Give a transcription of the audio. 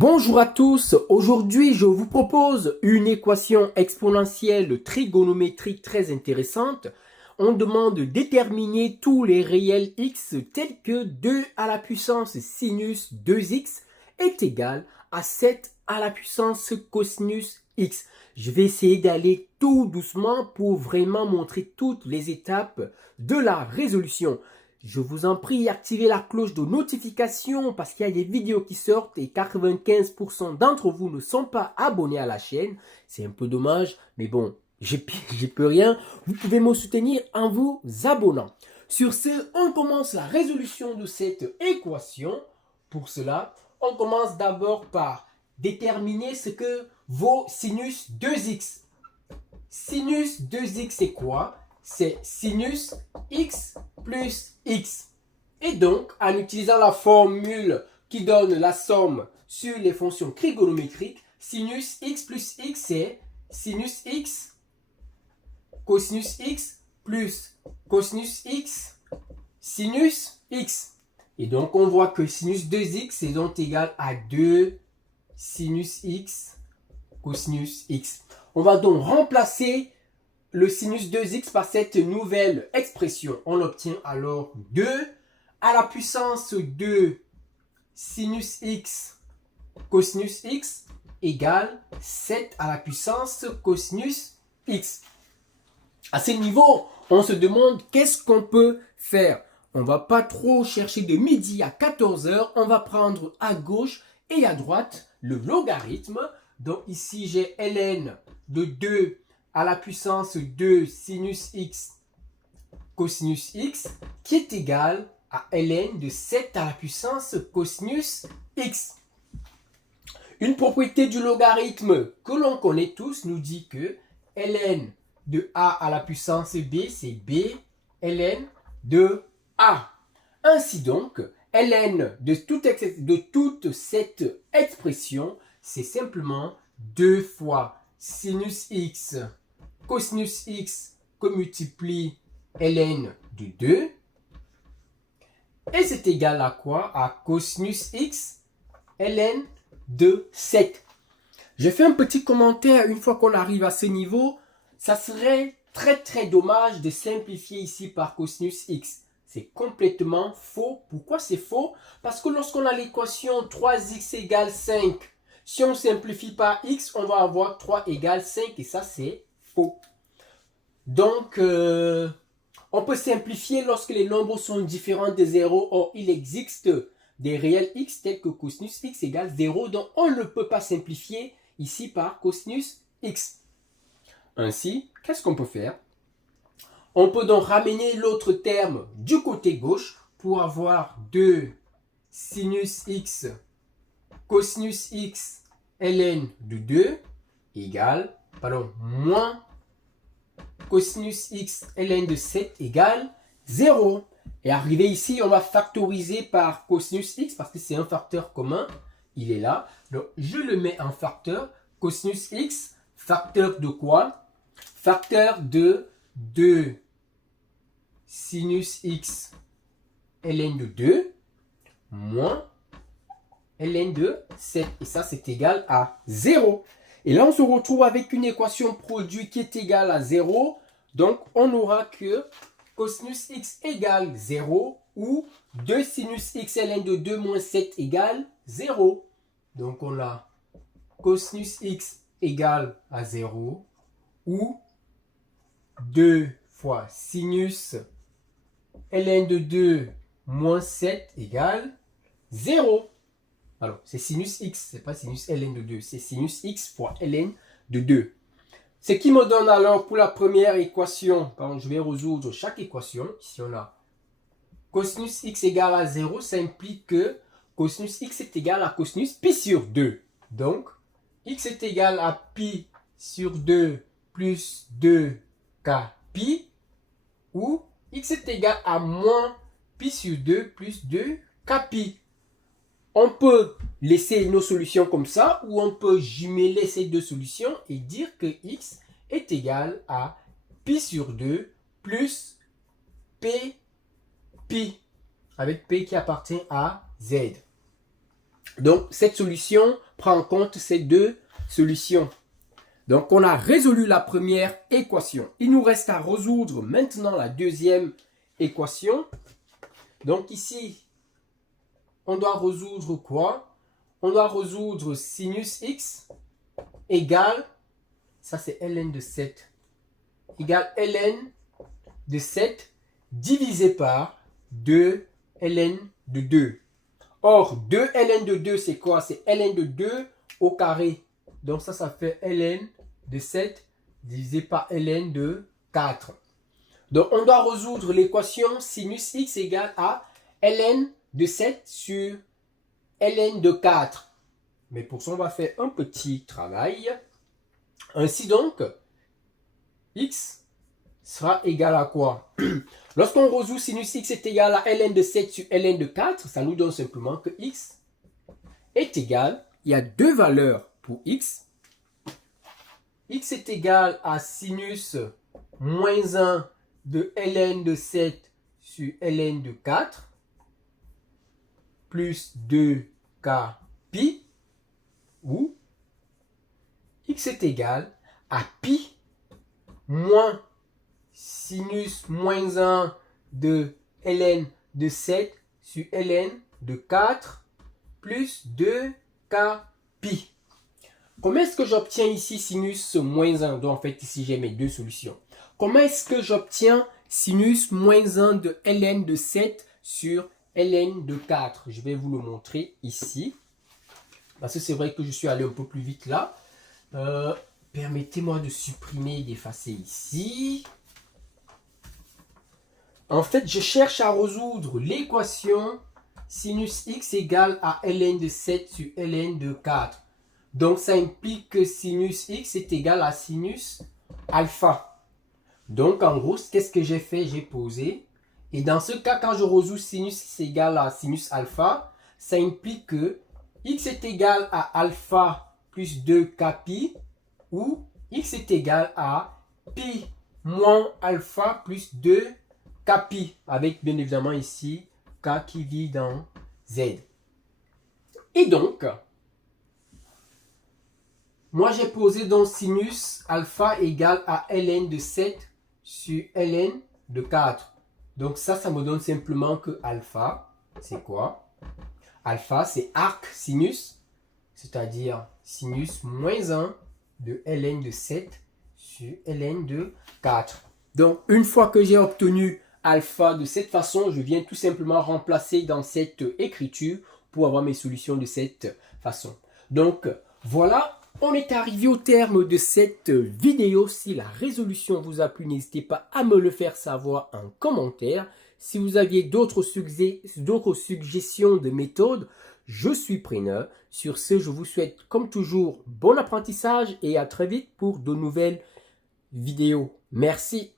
Bonjour à tous, aujourd'hui je vous propose une équation exponentielle trigonométrique très intéressante. On demande de déterminer tous les réels x tels que 2 à la puissance sinus 2x est égal à 7 à la puissance cosinus x. Je vais essayer d'aller tout doucement pour vraiment montrer toutes les étapes de la résolution. Je vous en prie, activez la cloche de notification parce qu'il y a des vidéos qui sortent et 95% d'entre vous ne sont pas abonnés à la chaîne. C'est un peu dommage, mais bon, j'y peux rien. Vous pouvez me soutenir en vous abonnant. Sur ce, on commence la résolution de cette équation. Pour cela, on commence d'abord par déterminer ce que vaut sinus 2x. Sinus 2x, c'est quoi? C'est sinus x plus x. Et donc, en utilisant la formule qui donne la somme sur les fonctions trigonométriques, sinus x plus x, c'est sinus x cosinus x plus cosinus x sinus x. Et donc, on voit que sinus 2x est donc égal à 2 sinus x cosinus x. On va donc remplacer le sinus 2x par cette nouvelle expression. On obtient alors 2 à la puissance 2 sinus x cosinus x égale 7 à la puissance cosinus x. À ce niveau, on se demande qu'est-ce qu'on peut faire. On ne va pas trop chercher de midi à 14h. On va prendre à gauche et à droite le logarithme. Donc ici, j'ai ln de 2 à la puissance 2 sinus x cosinus x qui est égal à ln de 7 à la puissance cosinus x. Une propriété du logarithme que l'on connaît tous nous dit que ln de a à la puissance b, c'est b ln de a. Ainsi donc, ln de toute cette expression, c'est simplement 2 fois sinus x cosinus x que multiplie ln de 2. Et c'est égal à quoi? À cosinus x ln de 7. Je fais un petit commentaire une fois qu'on arrive à ce niveau. Ça serait très dommage de simplifier ici par cosinus x. C'est complètement faux. Pourquoi c'est faux? Parce que lorsqu'on a l'équation 3x égale 5, si on simplifie par x, on va avoir 3 égale 5 et ça c'est faux. Donc, on peut simplifier lorsque les nombres sont différents de 0. Or, il existe des réels x tels que cosinus x égale 0. Donc, on ne peut pas simplifier ici par cosinus x. Ainsi, qu'est-ce qu'on peut faire? On peut donc ramener l'autre terme du côté gauche pour avoir 2 sinus x cosinus x ln de 2 égale, moins cosinus x ln de 7 égale 0. Et arrivé ici, on va factoriser par cosinus x parce que c'est un facteur commun. Il est là. Donc, je le mets en facteur. Cosinus x, facteur de quoi? Facteur de 2 sinus x ln de 2 moins ln de 7. Et ça, c'est égal à 0. Et là, on se retrouve avec une équation produit qui est égale à 0. Donc, on aura que cosinus x égale 0 ou 2 sinus x ln de 2 moins 7 égale 0. Donc, on a cosinus x égale à 0 ou 2 fois sinus ln de 2 moins 7 égale 0. Alors, c'est sinus x, c'est pas sinus ln de 2, c'est sinus x fois ln de 2. Ce qui me donne alors pour la première équation, je vais résoudre chaque équation. Ici, on a cosinus x égale à 0, ça implique que cosinus x est égal à cosinus pi sur 2. Donc, x est égal à pi sur 2 plus 2k pi, ou x est égal à moins pi sur 2 plus 2k pi. On peut laisser nos solutions comme ça, ou on peut jumeler ces deux solutions et dire que x est égal à pi sur 2 plus p pi, avec p qui appartient à z. Donc, cette solution prend en compte ces deux solutions. Donc, on a résolu la première équation. Il nous reste à résoudre maintenant la deuxième équation. Donc, ici, on doit résoudre quoi? On doit résoudre sinus x égale, ça c'est ln de 7, égale ln de 7 divisé par 2 ln de 2. Or, 2 ln de 2, c'est quoi? C'est ln de 2 au carré. Donc ça fait ln de 7 divisé par ln de 4. Donc, on doit résoudre l'équation sinus x égale à ln de 7 sur ln de 4. Mais pour ça, on va faire un petit travail. Ainsi donc, x sera égal à quoi? Lorsqu'on résout sinus x est égal à ln de 7 sur ln de 4, ça nous donne simplement que x est égal, il y a deux valeurs pour x. X est égal à sinus moins 1 de ln de 7 sur ln de 4 plus 2k pi, ou x est égal à pi moins sinus moins 1 de ln de 7 sur ln de 4 plus 2k pi. Comment est-ce que j'obtiens ici sinus moins 1? Donc en fait ici j'ai mes deux solutions. Comment est-ce que j'obtiens sinus moins 1 de ln de 7 sur ln de 4? Je vais vous le montrer ici. Parce que c'est vrai que je suis allé un peu plus vite là. Permettez-moi de supprimer et d'effacer ici. En fait, je cherche à résoudre l'équation sinus x égale à ln de 7 sur ln de 4. Donc, ça implique que sinus x est égal à sinus alpha. Donc, en gros, qu'est-ce que j'ai fait? J'ai posé. Et dans ce cas, quand je résous sinus x égale à sinus alpha, ça implique que x est égal à alpha plus 2k pi, ou x est égal à pi moins alpha plus 2k pi, avec bien évidemment ici k qui vit dans z. Et donc, moi j'ai posé donc sinus alpha égale à ln de 7 sur ln de 4. Donc ça me donne simplement que alpha, c'est quoi? Alpha, c'est arc sinus, c'est-à-dire sinus moins 1 de ln de 7 sur ln de 4. Donc, une fois que j'ai obtenu alpha de cette façon, je viens tout simplement remplacer dans cette écriture pour avoir mes solutions de cette façon. Donc, voilà, on est arrivé au terme de cette vidéo. Si la résolution vous a plu, n'hésitez pas à me le faire savoir en commentaire. Si vous aviez d'autres suggestions de méthodes, je suis preneur. Sur ce, je vous souhaite comme toujours bon apprentissage et à très vite pour de nouvelles vidéos. Merci.